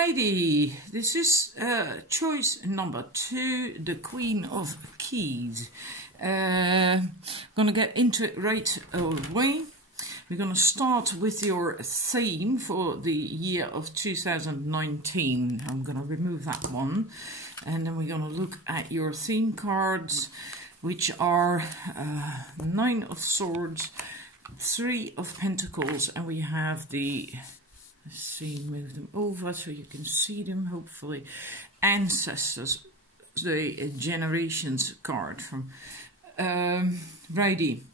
Alrighty, this is choice number 2, the Queen of Keys. Gonna get into it right away. We're gonna start with your theme for the year of 2019. I'm gonna remove that one, and then we're gonna look at your theme cards, which are 9 of Swords, 3 of Pentacles, and we have the, let's see, move them over so you can see them, hopefully, Ancestors, the Generations card from righty.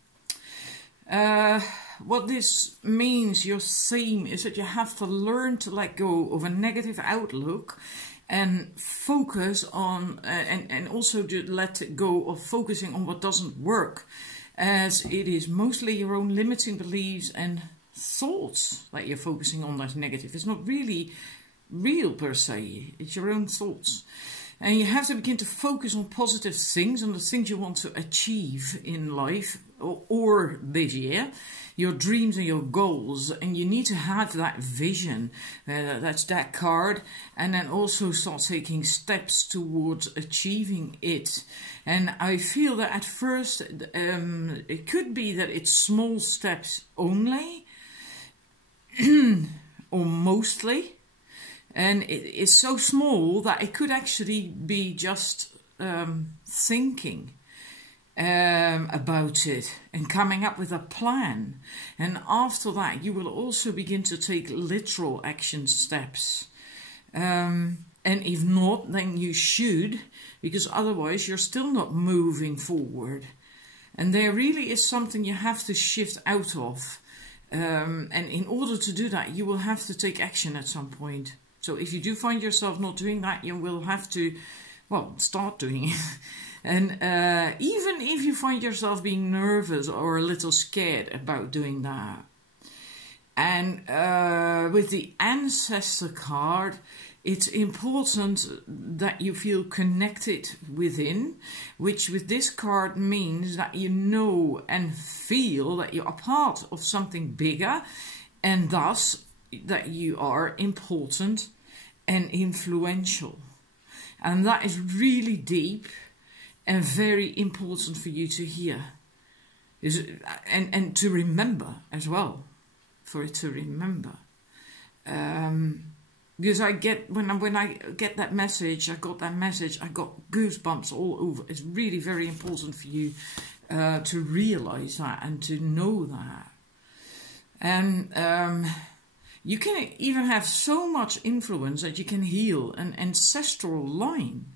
What this means, your theme, is that you have to learn to let go of a negative outlook and focus on, and also to let go of focusing on what doesn't work, as it is mostly your own limiting beliefs and thoughts that you're focusing on that's negative. It's not really real per se, it's your own thoughts. And you have to begin to focus on positive things, on the things you want to achieve in life or this year, your dreams and your goals. And you need to have that vision, that's that card, and then also start taking steps towards achieving it. And I feel that at first it could be that it's small steps only, or mostly. And it's so small that it could actually be just thinking about it and coming up with a plan. And after that, you will also begin to take literal action steps. And if not, then you should, because otherwise you're still not moving forward. And there really is something you have to shift out of. And in order to do that, you will have to take action at some point. So if you do find yourself not doing that, you will have to, well, start doing it. And even if you find yourself being nervous or a little scared about doing that. And with the Ancestor card, it's important that you feel connected within, which with this card means that you know and feel that you are part of something bigger, and thus that you are important and influential. And that is really deep and very important for you to hear. And to remember as well, for it to remember. Because I get, when I get that message, I got goosebumps all over. It's really very important for you to realize that and to know that. And you can even have so much influence that you can heal an ancestral line.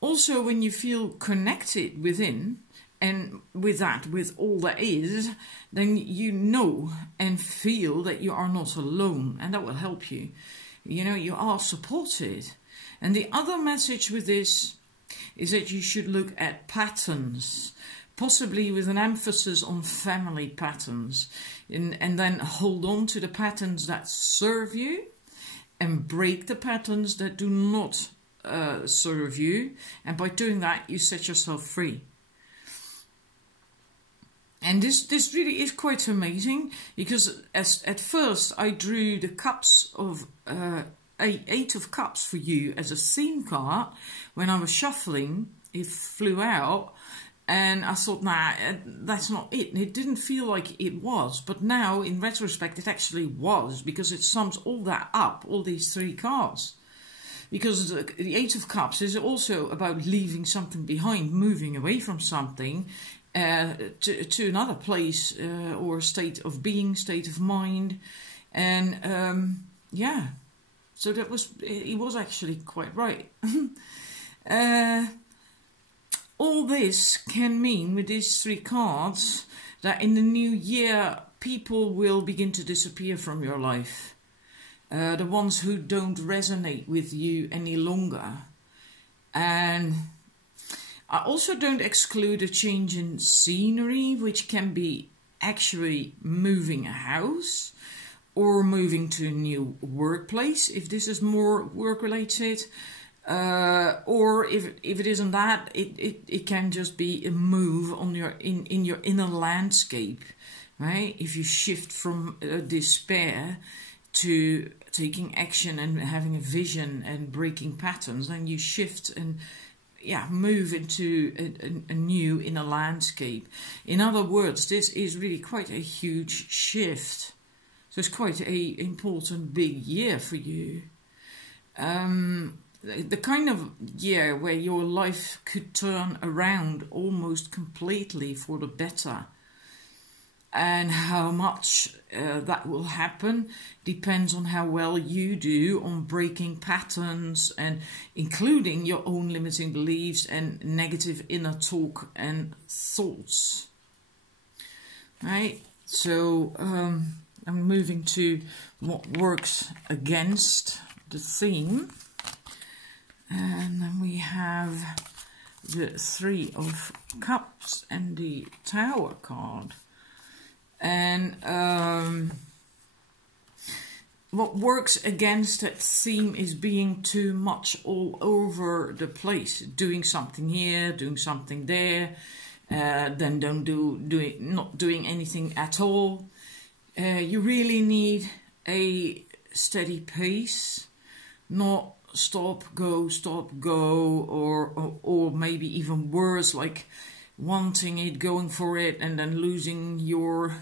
Also, when you feel connected within, and with that, with all that is, then you know and feel that you are not alone, and that will help you. You know, you are supported. And the other message with this is that you should look at patterns, possibly with an emphasis on family patterns, and then hold on to the patterns that serve you and break the patterns that do not serve you. And by doing that, you set yourself free. And this really is quite amazing, because at first I drew the cups of 8 of Cups for you as a theme card. When I was shuffling, it flew out. And I thought, nah, that's not it. And it didn't feel like it was. But now, in retrospect, it actually was. Because it sums all that up, all these 3 cards. Because the 8 of Cups is also about leaving something behind, moving away from something to another place or state of being, state of mind. And yeah, so that was, it was actually quite right. All this can mean, with these 3 cards, that in the new year, people will begin to disappear from your life. The ones who don't resonate with you any longer. And I also don't exclude a change in scenery, which can be actually moving a house or moving to a new workplace, if this is more work-related. Or if it isn't that, it can just be a move on in your inner landscape, right? If you shift from despair to taking action and having a vision and breaking patterns, then you shift and move into a new inner landscape. In other words, this is really quite a huge shift. So it's quite a important big year for you. The kind of year where your life could turn around almost completely for the better. And how much that will happen depends on how well you do on breaking patterns and including your own limiting beliefs and negative inner talk and thoughts. Right? So I'm moving to what works against the theme. And then we have the Three of Cups and the Tower card. And what works against that theme is being too much all over the place, doing something here, doing something there, then not doing anything at all. You really need a steady pace, not stop, go, or maybe even worse, like wanting it, going for it, and then losing your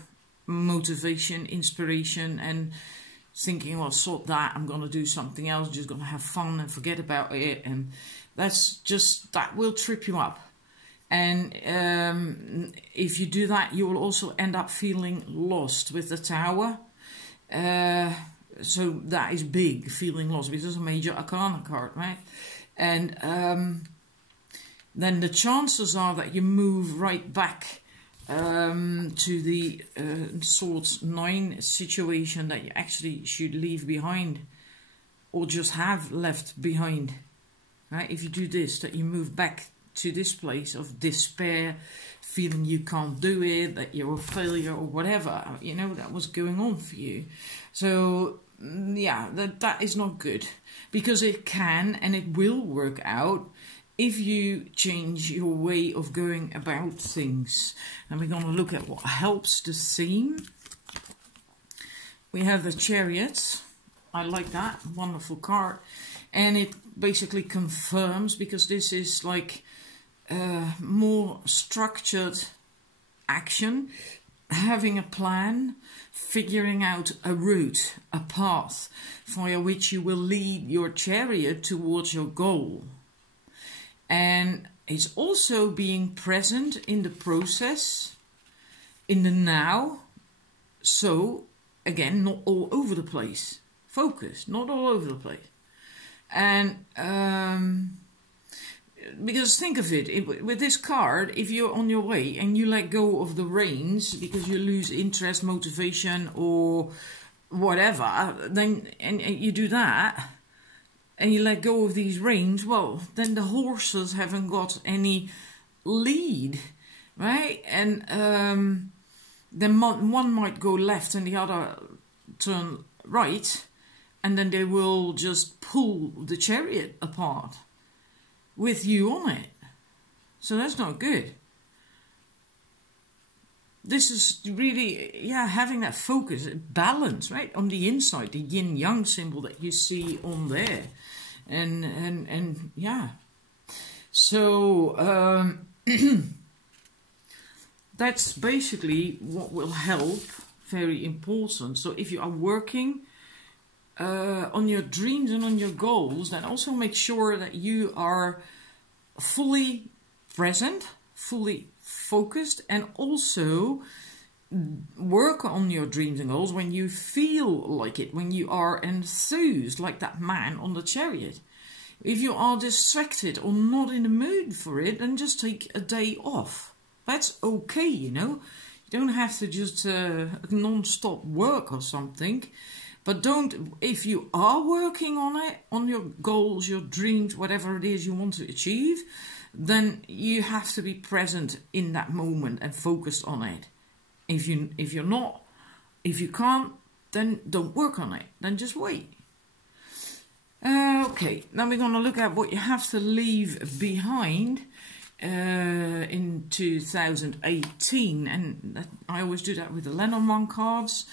motivation, inspiration, and thinking, well, sort that, I'm going to do something else, just going to have fun and forget about it. And that will trip you up. And if you do that, you will also end up feeling lost with the Tower. So that is big, feeling lost, because it's a major arcana card, right? And then the chances are that you move right back to the Swords 9 situation that you actually should leave behind, or just have left behind, right? If you do this, that you move back to this place of despair, feeling you can't do it, that you're a failure or whatever, you know, that was going on for you. So yeah, that is not good, because it can and it will work out if you change your way of going about things. And we're going to look at what helps the theme. We have the Chariot. I like that, wonderful card. And it basically confirms, because this is like more structured action, having a plan, figuring out a route, a path via which you will lead your chariot towards your goal. And it's also being present in the process, in the now. So, again, not all over the place. Focus, not all over the place. And because think of it, with this card, if you're on your way and you let go of the reins because you lose interest, motivation, or whatever, then and you do that, and you let go of these reins, well, then the horses haven't got any lead, right? And then one might go left and the other turn right, and then they will just pull the chariot apart with you on it. So that's not good. This is really, yeah, having that focus, balance, right, on the inside, the yin-yang symbol that you see on there. And yeah. So that's basically what will help, very important. So if you are working on your dreams and on your goals, then also make sure that you are fully present, fully focused, and also work on your dreams and goals when you feel like it, when you are enthused, like that man on the chariot. If you are distracted or not in the mood for it, then just take a day off. That's okay, you know. You don't have to just non-stop work or something. But don't, if you are working on it, on your goals, your dreams, whatever it is you want to achieve, then you have to be present in that moment and focused on it. If you're not, if you can't, then don't work on it. Then just wait. Okay, now we're going to look at what you have to leave behind in 2018. And I always do that with the Lenormand cards.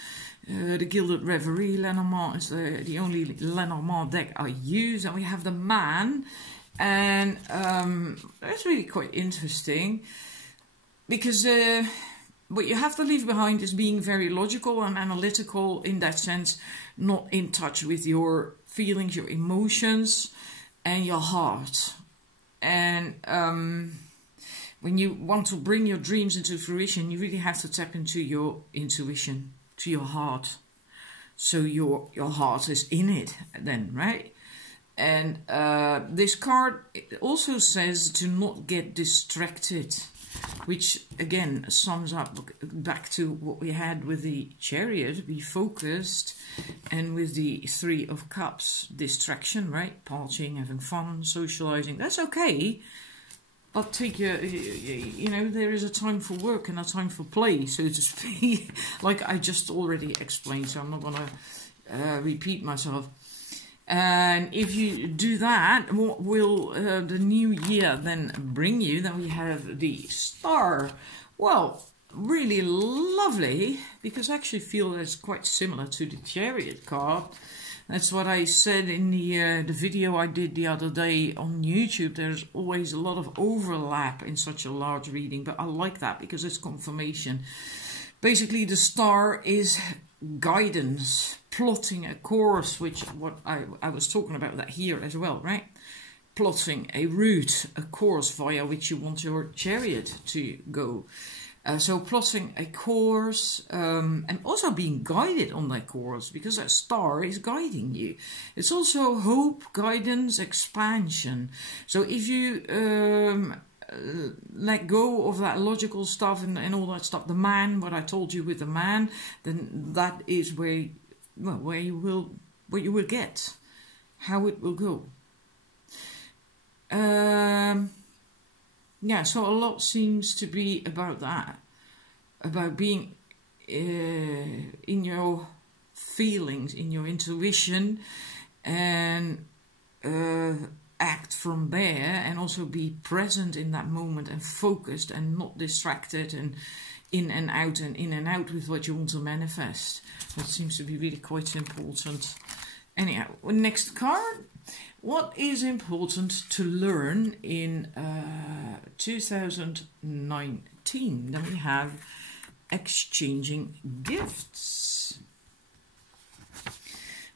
The Gilded Reverie Lenormand is the only Lenormand deck I use. And we have the Man. And that's really quite interesting. Because what you have to leave behind is being very logical and analytical in that sense. Not in touch with your feelings, your emotions and your heart. And when you want to bring your dreams into fruition, you really have to tap into your intuition, to your heart. So your heart is in it then, right? And this card also says to not get distracted, which again sums up back to what we had with the Chariot, be focused, and with the Three of Cups, distraction, right? Partying, having fun, socializing, that's okay. But take your, you know, there is a time for work and a time for play, so to speak, like I just already explained, so I'm not going to repeat myself. And if you do that, what will the new year then bring you? Then we have the Star. Well, really lovely, because I actually feel that it's quite similar to the Chariot card. That's what I said in the video I did the other day on YouTube. There's always a lot of overlap in such a large reading, but I like that because it's confirmation. Basically, the Star is guidance, plotting a course, which what I was talking about that here as well, right? Plotting a route, a course via which you want your chariot to go. So plotting a course and also being guided on that course, because that star is guiding you. It's also hope, guidance, expansion. So if you let go of that logical stuff and all that stuff, the man, what I told you with the man, then that is where, well, where you will get, how it will go. Yeah, so a lot seems to be about that, about being in your feelings, in your intuition, and act from there, and also be present in that moment and focused and not distracted and in and out with what you want to manifest. That seems to be really quite important. Anyhow, next card. What is important to learn in 2019? Then we have exchanging gifts.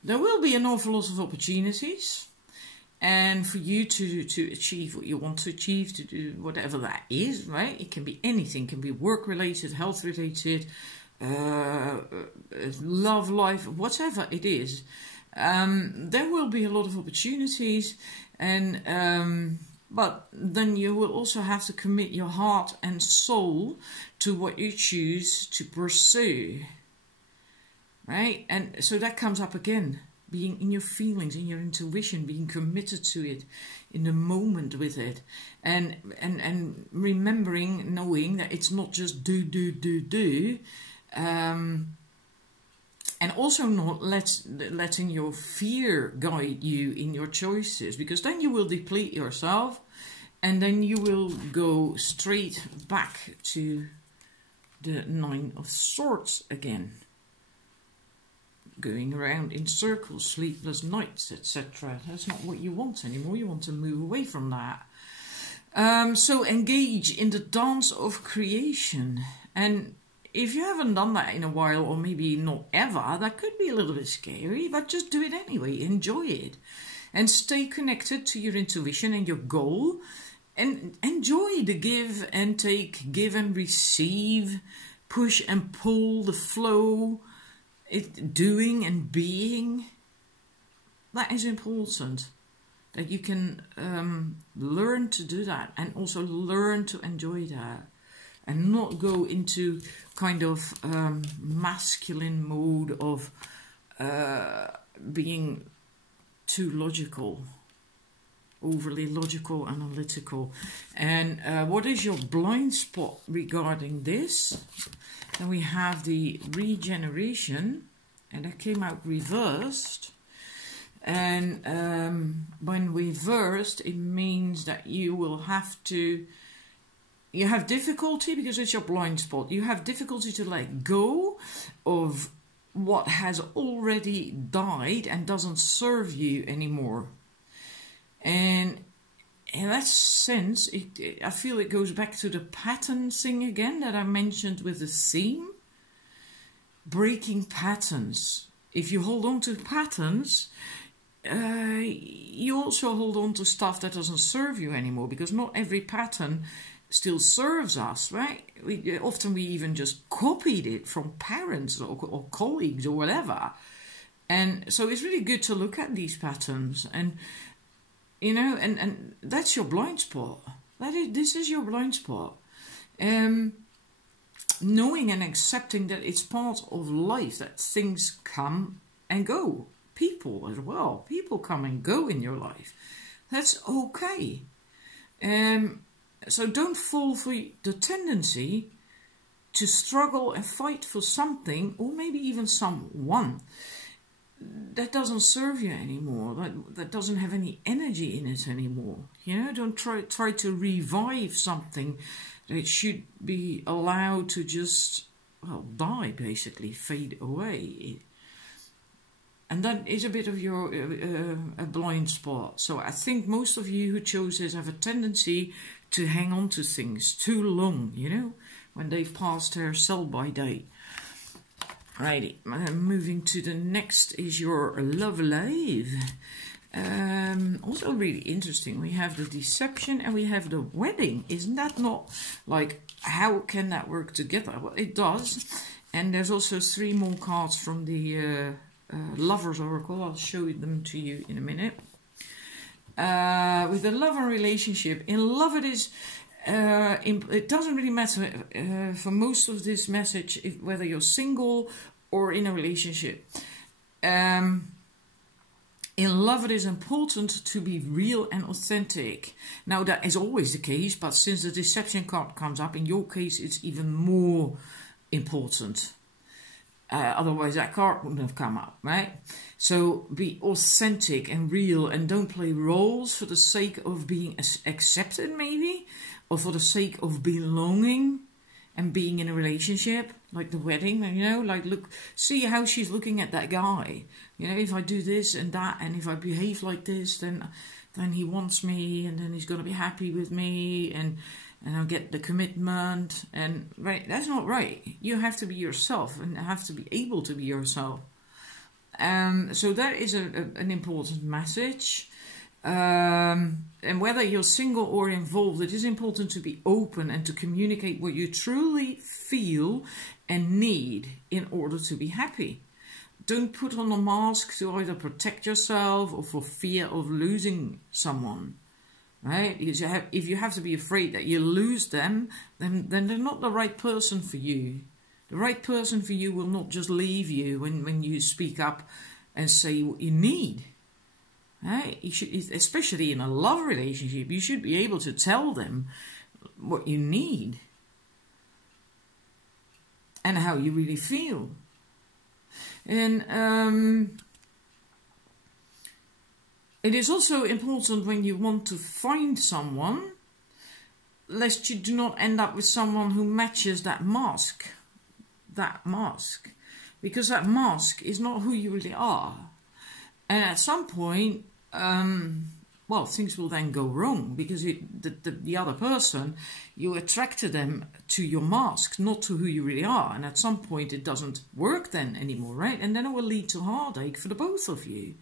There will be an awful lot of opportunities, and for you to achieve what you want to achieve, to do whatever that is, right? It can be anything, it can be work related, health related, love life, whatever it is. There will be a lot of opportunities, and but then you will also have to commit your heart and soul to what you choose to pursue, right? And so that comes up again, being in your feelings, in your intuition, being committed to it, in the moment with it, and remembering, knowing that it's not just do. And also not letting your fear guide you in your choices, because then you will deplete yourself, and then you will go straight back to the Nine of Swords again. Going around in circles, sleepless nights, etc. That's not what you want anymore. You want to move away from that. So engage in the dance of creation. And if you haven't done that in a while, or maybe not ever, that could be a little bit scary, but just do it anyway. Enjoy it. And stay connected to your intuition and your goal. And enjoy the give and take, give and receive, push and pull, the flow, doing and being. That is important. That you can learn to do that, and also learn to enjoy that. And not go into kind of masculine mode of being too logical, overly logical, analytical. And what is your blind spot regarding this? Then we have the regeneration, and that came out reversed. And when reversed, it means that you will have to, you have difficulty, because it's your blind spot, you have difficulty to let go of what has already died and doesn't serve you anymore. And in that sense, I feel it goes back to the pattern thing again that I mentioned with the theme. Breaking patterns. If you hold on to patterns, you also hold on to stuff that doesn't serve you anymore, because not every pattern still serves us, right? Often we even just copied it from parents or colleagues or whatever. And so it's really good to look at these patterns, and you know, and that's your blind spot. This is your blind spot. Knowing and accepting that it's part of life, that things come and go. People as well. People come and go in your life. That's okay. So don't fall for the tendency to struggle and fight for something, or maybe even someone, that doesn't serve you anymore, that doesn't have any energy in it anymore. You know, don't try to revive something that should be allowed to just, well, die, basically, fade away. And that is a bit of your a blind spot. So I think most of you who chose this have a tendency to hang on to things too long, you know, when they've passed their sell-by date. Righty, moving to the next is your love life. Also really interesting. We have the deception and we have the wedding. Isn't that not like, how can that work together? Well, it does. And there's also 3 more cards from the Lovers Oracle. I'll show them to you in a minute. With the lover relationship, in love it is, it doesn't really matter for most of this message whether you're single or in a relationship. In love it is important to be real and authentic. Now that is always the case, but since the deception card comes up, in your case it's even more important. Otherwise that card wouldn't have come up, right? So be authentic and real, and don't play roles for the sake of being accepted maybe, or for the sake of belonging and being in a relationship, like the wedding, you know, like look, see how she's looking at that guy. You know, if I do this and that, and if I behave like this, then he wants me, and then he's going to be happy with me, and I'll get the commitment. And right, that's not right. You have to be yourself, and have to be able to be yourself. So that is an important message. And whether you're single or involved, it is important to be open and to communicate what you truly feel and need in order to be happy. Don't put on a mask to either protect yourself or for fear of losing someone, right? Because if you have to be afraid that you lose them, then they're not the right person for you. The right person for you will not just leave you when you speak up and say what you need. Right? You should, especially in a love relationship, you should be able to tell them what you need and how you really feel. And it is also important when you want to find someone, lest you do not end up with someone who matches that mask. Because that mask is not who you really are. And at some point, well, things will then go wrong, because the other person, you attracted them to your mask, not to who you really are. And at some point it doesn't work then anymore, right? And then it will lead to heartache for the both of you,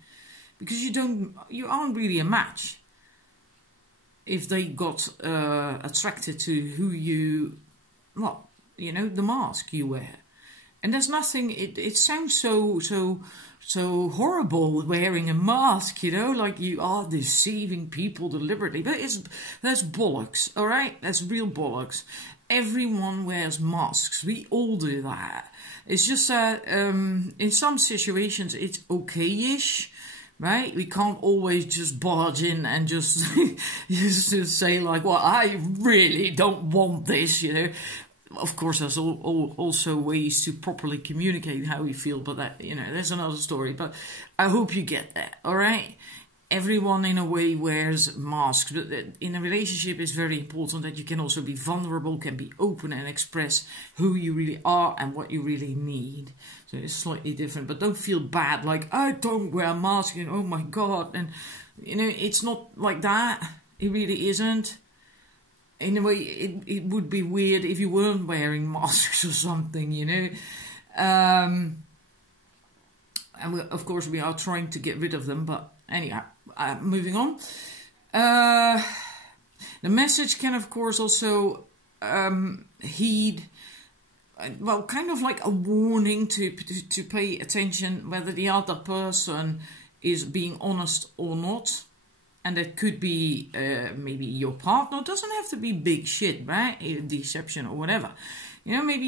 because you aren't really a match if they got attracted to who you, well, you know, the mask you wear. And there's nothing, it sounds so horrible wearing a mask, you know, like you are deceiving people deliberately. But that's bollocks, all right? That's real bollocks. Everyone wears masks. We all do that. It's just that in some situations it's okay-ish, right? We can't always just barge in and just, just say like, well, I really don't want this, you know. Of course, there's also ways to properly communicate how you feel, but that, you know, that's another story. But I hope you get that, all right? everyone in a way wears masks, but in a relationship it's very important that you can also be vulnerable, can be open and express who you really are and what you really need. So it's slightly different, but don't feel bad like, I don't wear a mask and oh my god, and you know, it's not like that. It really isn't. In a way, it would be weird if you weren't wearing masks or something, you know. And of course we are trying to get rid of them, but anyhow, moving on. The message can of course also heed, well, kind of like a warning to pay attention whether the other person is being honest or not. And that could be maybe your partner. It doesn't have to be big shit, right? Deception or whatever. You know, maybe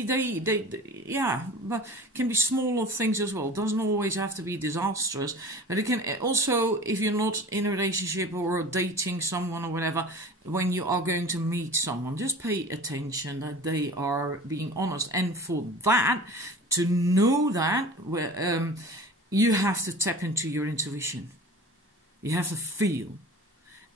yeah, but it can be smaller things as well. It doesn't always have to be disastrous. But it can also, if you're not in a relationship or dating someone or whatever, when you are going to meet someone, just pay attention that they are being honest. And for that, to know that, you have to tap into your intuition. You have to feel.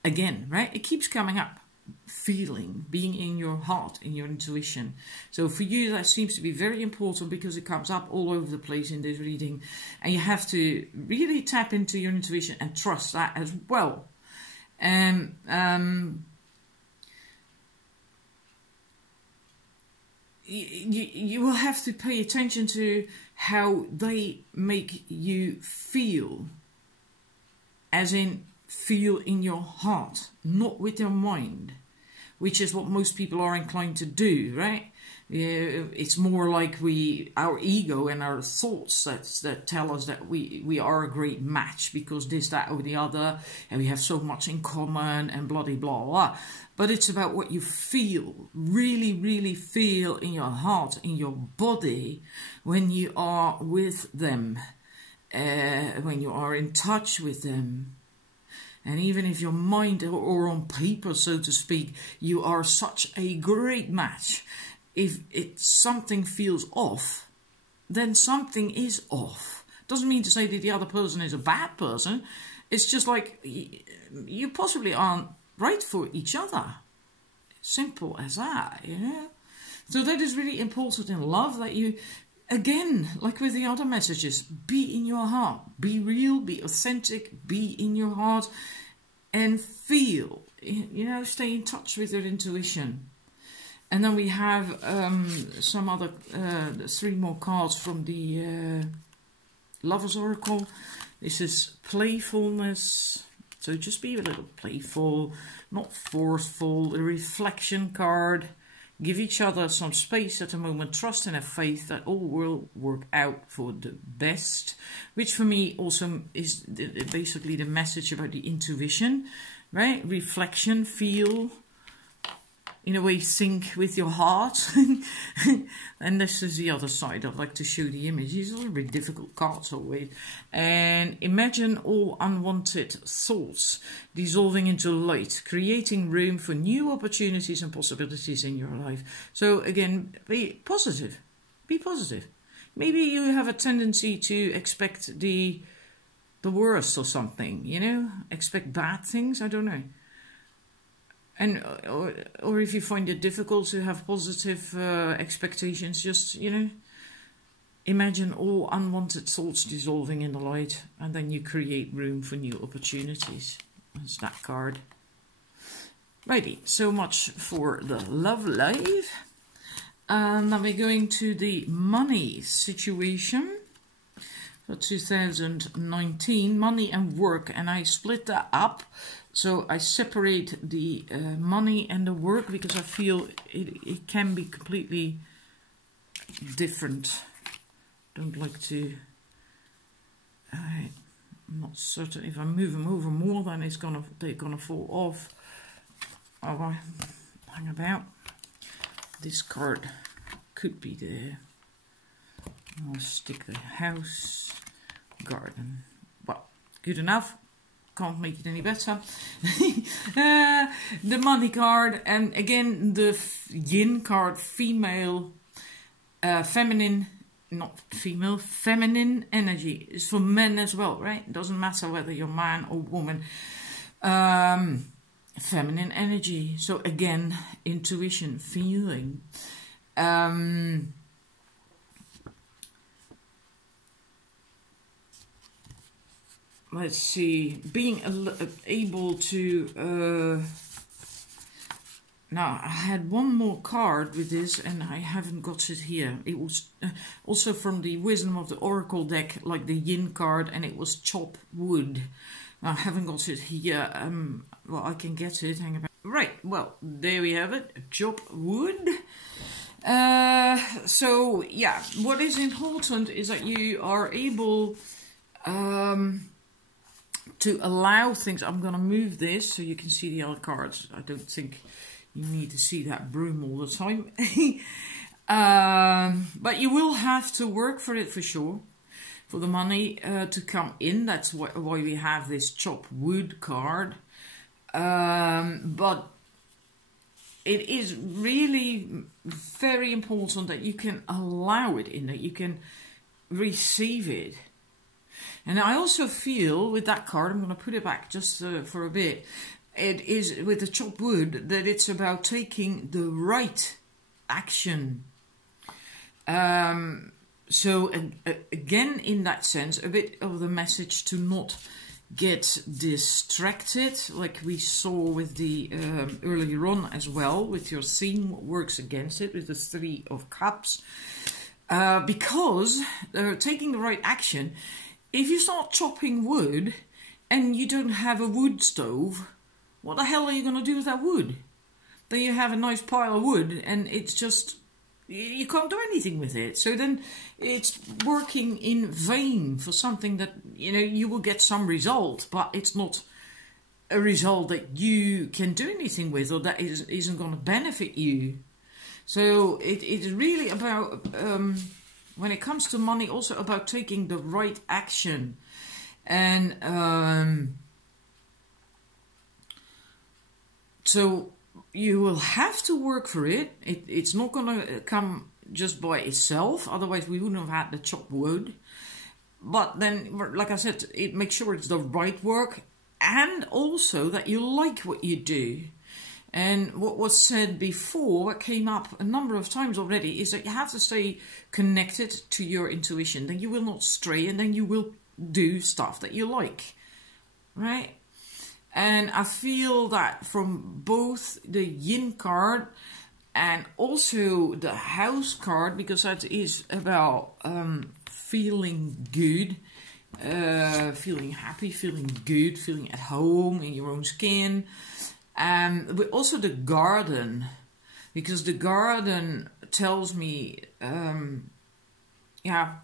Again, right? It keeps coming up. Feeling, being in your heart, in your intuition. So for you, that seems to be very important because it comes up all over the place in this reading. And you have to really tap into your intuition and trust that as well. And you will have to pay attention to how they make you feel. As in, feel in your heart, not with your mind, which is what most people are inclined to do, right? It's more like our ego and our thoughts that tell us that we are a great match because this, that, or the other, and we have so much in common and blah, blah, blah. But it's about what you feel, really, really feel in your heart, in your body, when you are with them, when you are in touch with them. And even if your mind or on paper, so to speak, you are such a great match, if something feels off, then something is off. Doesn't mean to say that the other person is a bad person. It's just like you possibly aren't right for each other. Simple as that, you know. So that is really important in love, that you, again, like with the other messages, be in your heart. Be real, be authentic, be in your heart and feel, you know, stay in touch with your intuition. And then we have some other, 3 more cards from the Lover's Oracle. This is playfulness. So just be a little playful, not forceful. A reflection card. Give each other some space at the moment. Trust and have faith that all will work out for the best. Which for me also is basically the message about the intuition. Right? Reflection, feel. In a way, think with your heart. And this is the other side. I'd like to show the image. These are a little bit difficult cards always. And imagine all unwanted thoughts dissolving into light, creating room for new opportunities and possibilities in your life. So again, be positive. Be positive. Maybe you have a tendency to expect the worst or something, you know? Expect bad things, I don't know. And or if you find it difficult to have positive expectations, just, you know, imagine all unwanted thoughts dissolving in the light, and then you create room for new opportunities. That's that card. Righty, so much for the love life. And then we're going to the money situation for 2019, money and work, and I split that up. So I separate the money and the work because I feel it can be completely different. Don't like to. I'm not certain if I move them over more, then they're gonna fall off. Oh, I hang about. This card could be there. I'll stick the house, garden. Well, good enough. Can't make it any better. The money card, and again the yin card, female, feminine not female, feminine energy. It's for men as well, right? It doesn't matter whether you're man or woman. Feminine energy. So again, intuition, feeling. Let's see, being able to... now, I had one more card with this, and I haven't got it here. It was also from the Wisdom of the Oracle deck, like the Yin card, and it was chop wood. I haven't got it here. Well, I can get it. Hang about. Right, well, there we have it. Chop wood. So, yeah, what is important is that you are able to allow things. I'm going to move this so you can see the other cards. I don't think you need to see that broom all the time. But you will have to work for it for sure. For the money to come in. That's why we have this chop wood card. But it is really very important that you can allow it in, that you can receive it. And I also feel with that card, I'm going to put it back just for a bit, it is with the chop wood that it's about taking the right action. So again, in that sense, a bit of the message to not get distracted, like we saw with the earlier on as well, with your theme works against it, with the 3 of Cups. Because taking the right action, if you start chopping wood and you don't have a wood stove, what the hell are you going to do with that wood? Then you have a nice pile of wood and it's just... you can't do anything with it. So then it's working in vain for something that, you know, you will get some result, but it's not a result that you can do anything with or that isn't going to benefit you. So it's really about, when it comes to money, also about taking the right action. And so... you will have to work for it. It's not going to come just by itself. Otherwise, we wouldn't have had the chop wood. But then, like I said, make sure it's the right work. And also that you like what you do. And what was said before, what came up a number of times already, is that you have to stay connected to your intuition. Then you will not stray and then you will do stuff that you like. Right? And I feel that from both the Yin card and also the House card, because that is about feeling good, feeling happy, feeling good, feeling at home in your own skin. But also the Garden, because the Garden tells me, yeah,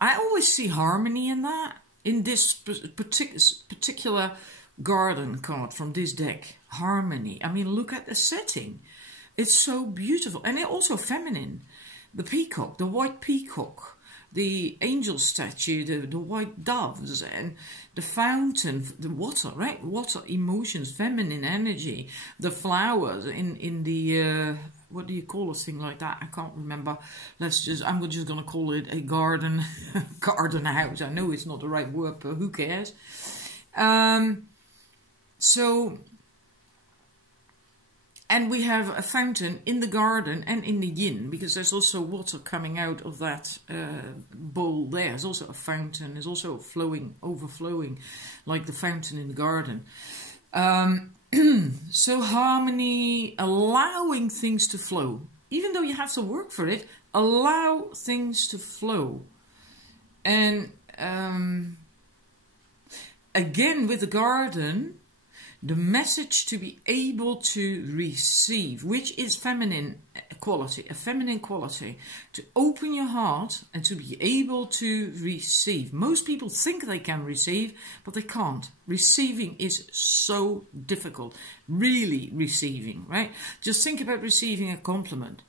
I always see harmony in that, in this particular Garden card from this deck. Harmony. I mean, look at the setting. It's so beautiful. And it also feminine. The peacock, the white peacock, the angel statue, the white doves, and the fountain, the water, right? Water, emotions, feminine energy, the flowers in the, what do you call a thing like that? I can't remember. I'm just going to call it a garden, garden house. I know it's not the right word, but who cares? So, and we have a fountain in the garden and in the yin, because there's also water coming out of that bowl there. There's also a fountain, there's also flowing, overflowing, like the fountain in the garden. So harmony, allowing things to flow. Even though you have to work for it, allow things to flow. And again, with the garden, the message to be able to receive, which is feminine quality, a feminine quality, to open your heart and to be able to receive. Most people think they can receive, but they can't. Receiving is so difficult. Really receiving, right? Just think about receiving a compliment.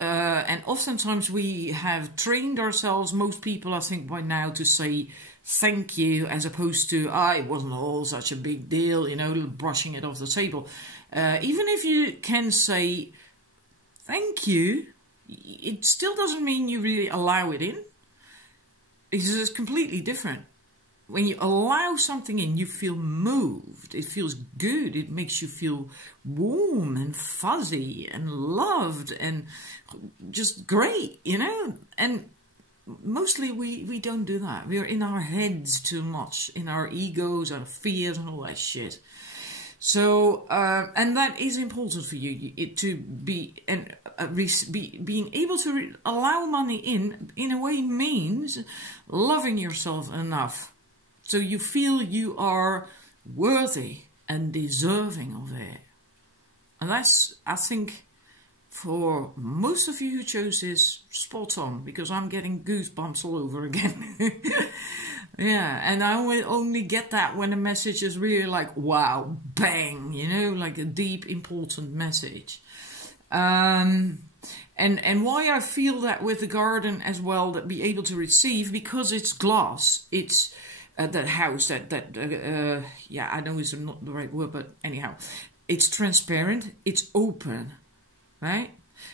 And oftentimes we have trained ourselves, most people I think by now, to say thank you, as opposed to, it wasn't all such a big deal, you know, brushing it off the table. Even if you can say thank you, it still doesn't mean you really allow it in. It's completely different. When you allow something in, you feel moved. It feels good. It makes you feel warm and fuzzy and loved and just great, you know? And mostly we don't do that. We're in our heads too much, in our egos, our fears and all that shit. So, and that is important for you, to be, and being able to allow money in a way means loving yourself enough so you feel you are worthy and deserving of it. And that's, I think, for most of you who chose this, spot on, because I'm getting goosebumps all over again. Yeah, and I only get that when a message is really like, wow, bang, you know, like a deep, important message. And why I feel that with the garden as well, that be able to receive, because it's glass, it's that house, yeah, I know it's not the right word, but anyhow, it's transparent, it's open, right?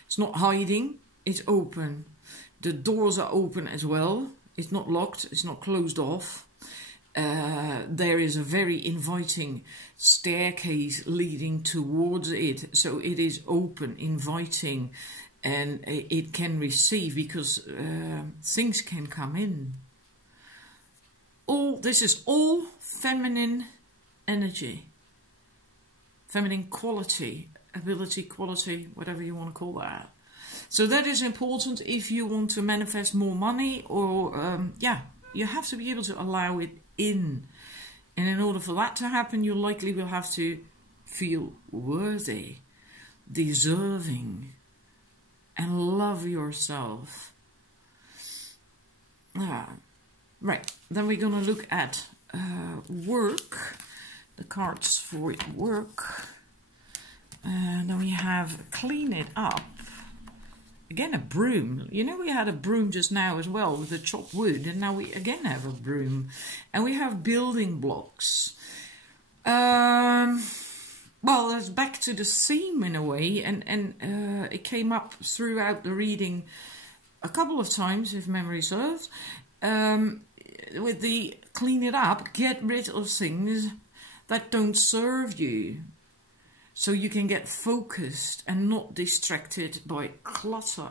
It's not hiding, it's open. The doors are open as well. It's not locked, it's not closed off. There is a very inviting staircase leading towards it. So it is open, inviting, and it can receive, because things can come in. This is all feminine energy. Feminine quality, ability, quality, whatever you want to call that. So that is important if you want to manifest more money, or yeah, you have to be able to allow it in. And in order for that to happen, you likely will have to feel worthy, deserving, and love yourself. Right, then we're going to look at work, the cards for work. Then we have clean it up. Again, a broom. You know, we had a broom just now as well with the chopped wood, and now we again have a broom. And we have building blocks. Well, that's back to the theme in a way, and it came up throughout the reading a couple of times, if memory serves. With the clean it up, get rid of things that don't serve you, so you can get focused and not distracted by clutter.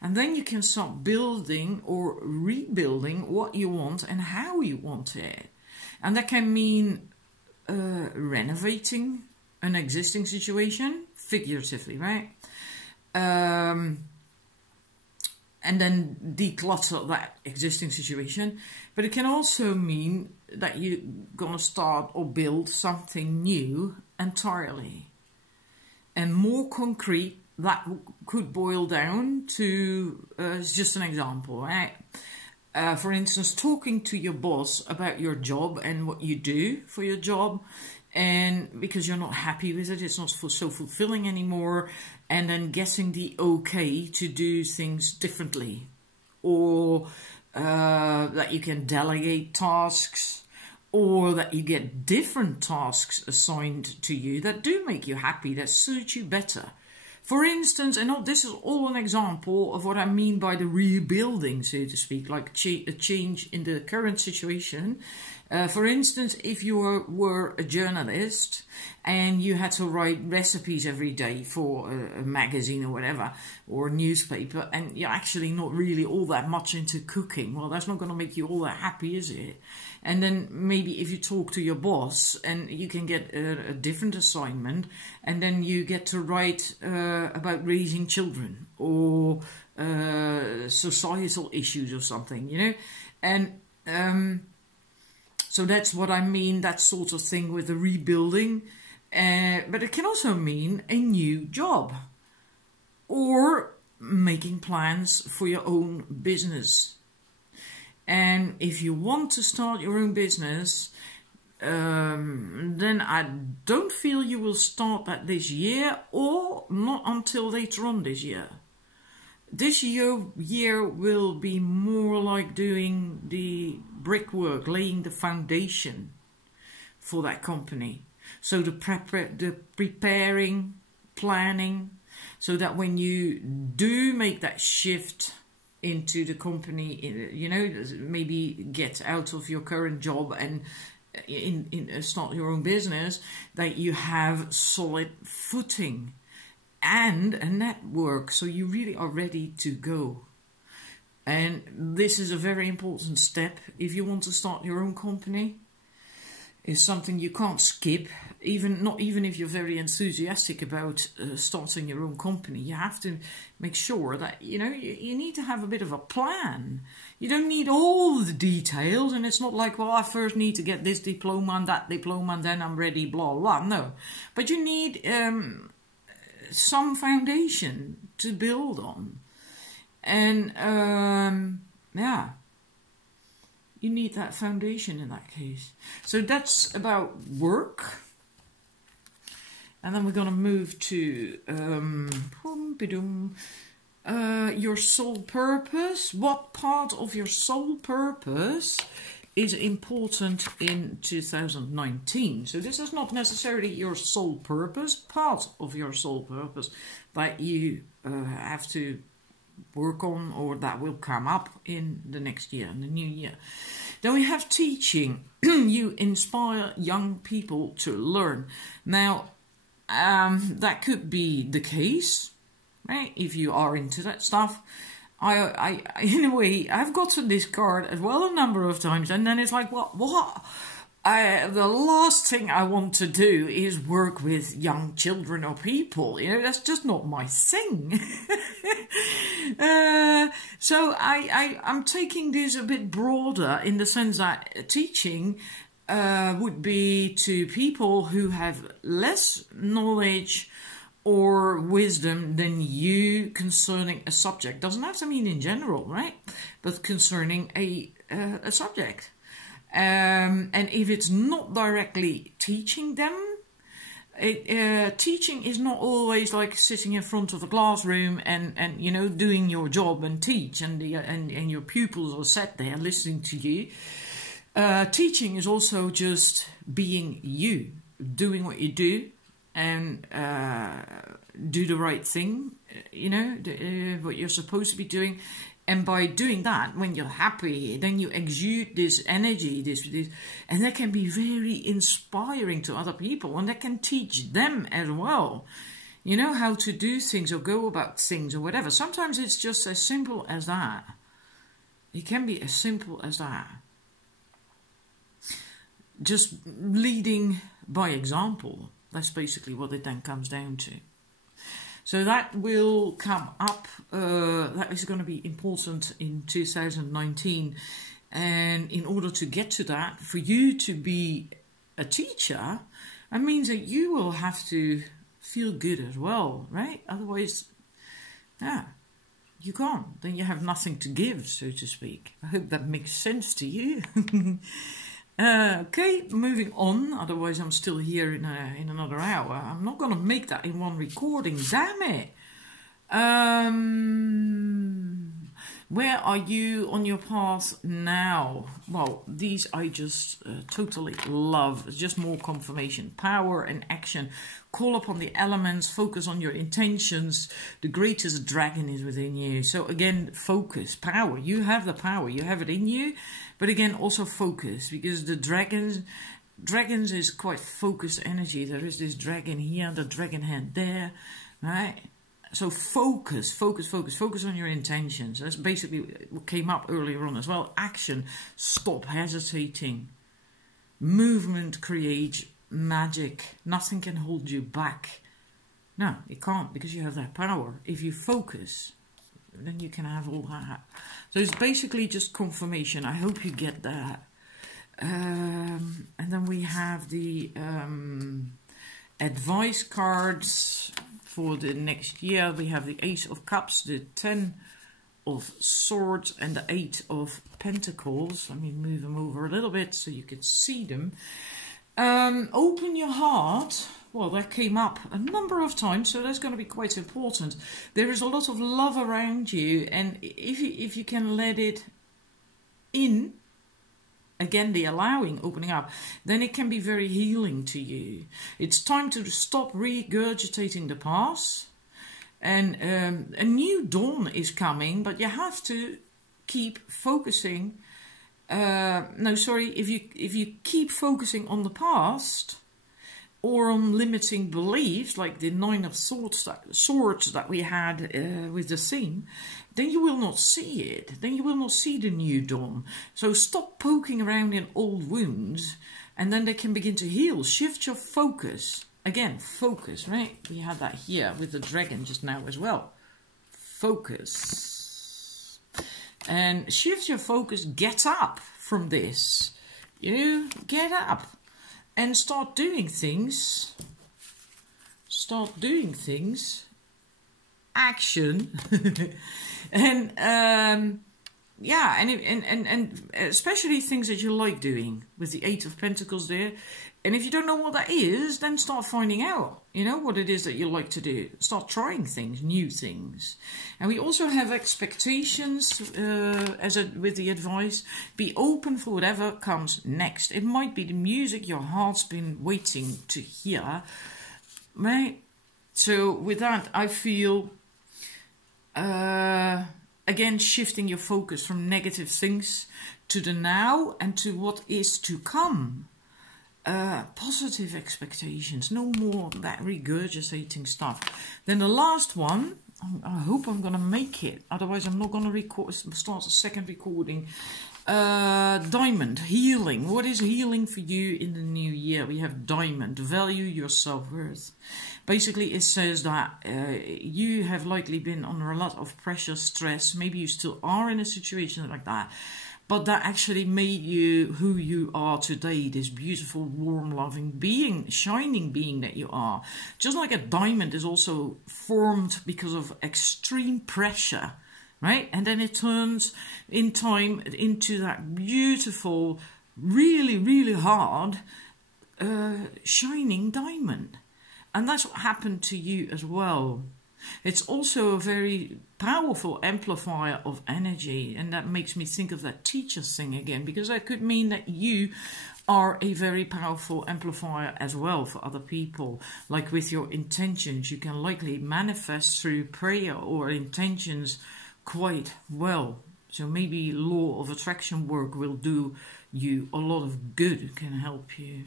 And then you can start building or rebuilding what you want and how you want it. And that can mean renovating an existing situation, figuratively, right? And then declutter that existing situation. But it can also mean that you're gonna start or build something new entirely. And more concrete, that could boil down to, it's just an example, right? For instance, talking to your boss about your job and what you do for your job, and because you're not happy with it, it's not so fulfilling anymore, and then getting the okay to do things differently, or that you can delegate tasks, or that you get different tasks assigned to you that do make you happy, that suit you better. For instance, and this is all an example of what I mean by the rebuilding, so to speak, like a change in the current situation. For instance, if you were a journalist and you had to write recipes every day for a magazine or whatever, or a newspaper, and you're actually not really all that much into cooking, well, that's not going to make you all that happy, is it? And then maybe if you talk to your boss and you can get a different assignment, and then you get to write about raising children or societal issues or something, you know? And so that's what I mean, that sort of thing with the rebuilding. But it can also mean a new job or making plans for your own business. And if you want to start your own business, then I don't feel you will start that this year, or not until later on this year. This year will be more like doing the brickwork, laying the foundation for that company. So the preparing, planning, So that when you do make that shift into the company, you know, maybe get out of your current job and start your own business, that you have solid footing and a network, so you really are ready to go. And this is a very important step if you want to start your own company. It's something you can't skip, not even if you're very enthusiastic about starting your own company. You have to make sure that, you know, you need to have a bit of a plan. You don't need all the details, and it's not like, well, I first need to get this diploma and that diploma and then I'm ready, blah, blah. No. But you need some foundation to build on. And, yeah, you need that foundation in that case. So that's about work. And then we're going to move to your soul purpose. What part of your soul purpose is important in 2019? So this is not necessarily your sole purpose, part of your soul purpose that you have to work on, or that will come up in the next year, in the new year. Then we have teaching. You inspire young people to learn. Now, that could be the case, right? If you are into that stuff. I in a way, I've gotten this card as well a number of times, and then it's like, what? The last thing I want to do is work with young children or people. You know, that's just not my thing. So I'm taking this a bit broader in the sense that teaching would be to people who have less knowledge or wisdom than you concerning a subject. Doesn't have to mean in general, right? But concerning a subject. And if it's not directly teaching them, teaching is not always like sitting in front of a classroom and you know, doing your job and teach, and your pupils are sat there listening to you. Teaching is also just being you, doing what you do, and do the right thing, you know, what you're supposed to be doing. And by doing that, when you're happy, then you exude this energy, this, and that can be very inspiring to other people, and that can teach them as well, you know, how to do things or go about things or whatever. Sometimes it's just as simple as that. It can be as simple as that. Just leading by example. That's basically what it then comes down to. So that will come up, that is going to be important in 2019. And in order to get to that, for you to be a teacher, that means that you will have to feel good as well, right? Otherwise, yeah, you can't. Then you have nothing to give, so to speak. I hope that makes sense to you. Okay, moving on, otherwise I'm still here in another hour. I'm not going to make that in one recording, damn it. Where are you on your path now? Well, these I just totally love. It's just more confirmation. Power and action. Call upon the elements. Focus on your intentions. The greatest dragon is within you. So again, focus. Power. You have the power. You have it in you. But again, also focus. Because the dragons is quite focused energy. There is this dragon here, the dragon head there. Right? So focus on your intentions. That's basically what came up earlier on as well. Action. Stop hesitating. Movement creates magic. Nothing can hold you back. No, it can't, because you have that power. If you focus, then you can have all that. So it's basically just confirmation. I hope you get that. And then we have the advice cards for the next year. We have the Ace of Cups, the 10 of Swords, and the 8 of Pentacles. Let me move them over a little bit so you can see them. Open your heart. Well, that came up a number of times, so that's going to be quite important. There is a lot of love around you, and if you can let it in, again, the allowing, opening up, then it can be very healing to you. It's time to stop regurgitating the past And a new dawn is coming, but you have to keep focusing. If you keep focusing on the past or on limiting beliefs, like the Nine of Swords that we had with the theme, then you will not see it. Then you will not see the new dawn. So stop poking around in old wounds, and then they can begin to heal. Shift your focus. Again, focus, right? We had that here with the dragon just now as well. Focus. And shift your focus. Get up from this. Get up and start doing things. Start doing things. Action. And especially things that you like doing with the Eight of Pentacles there. And if you don't know what that is, then start finding out, what it is that you like to do. Start trying things, new things. And we also have expectations with the advice. Be open for whatever comes next. It might be the music your heart's been waiting to hear, right? So with that, I feel, again, shifting your focus from negative things to the now and to what is to come. Positive expectations, no more of that regurgitating stuff. Then the last one, I hope I'm going to make it, otherwise I'm not going to start a second recording. Diamond, healing. What is healing for you in the new year? We have diamond, value your self-worth. Basically it says that you have likely been under a lot of pressure, stress, maybe you still are in a situation like that. But that actually made you who you are today, this beautiful, warm, loving being, shining being that you are. Just like a diamond is also formed because of extreme pressure, right? And then it turns in time into that beautiful, really, really hard, shining diamond. And that's what happened to you as well. It's also a very powerful amplifier of energy, and that makes me think of that teacher thing again, because that could mean that you are a very powerful amplifier as well for other people. Like with your intentions, you can likely manifest through prayer or intentions quite well. So maybe law of attraction work will do you a lot of good, can help you.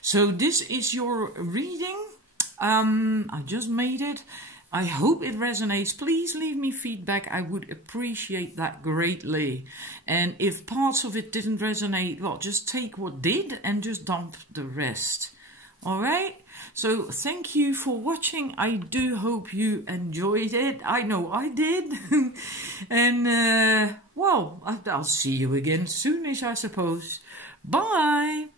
So this is your reading. I just made it. I hope it resonates. Please leave me feedback. I would appreciate that greatly. And if parts of it didn't resonate, well, just take what did and just dump the rest. All right? So thank you for watching. I do hope you enjoyed it. I know I did. And, well, I'll see you again soonish, I suppose. Bye.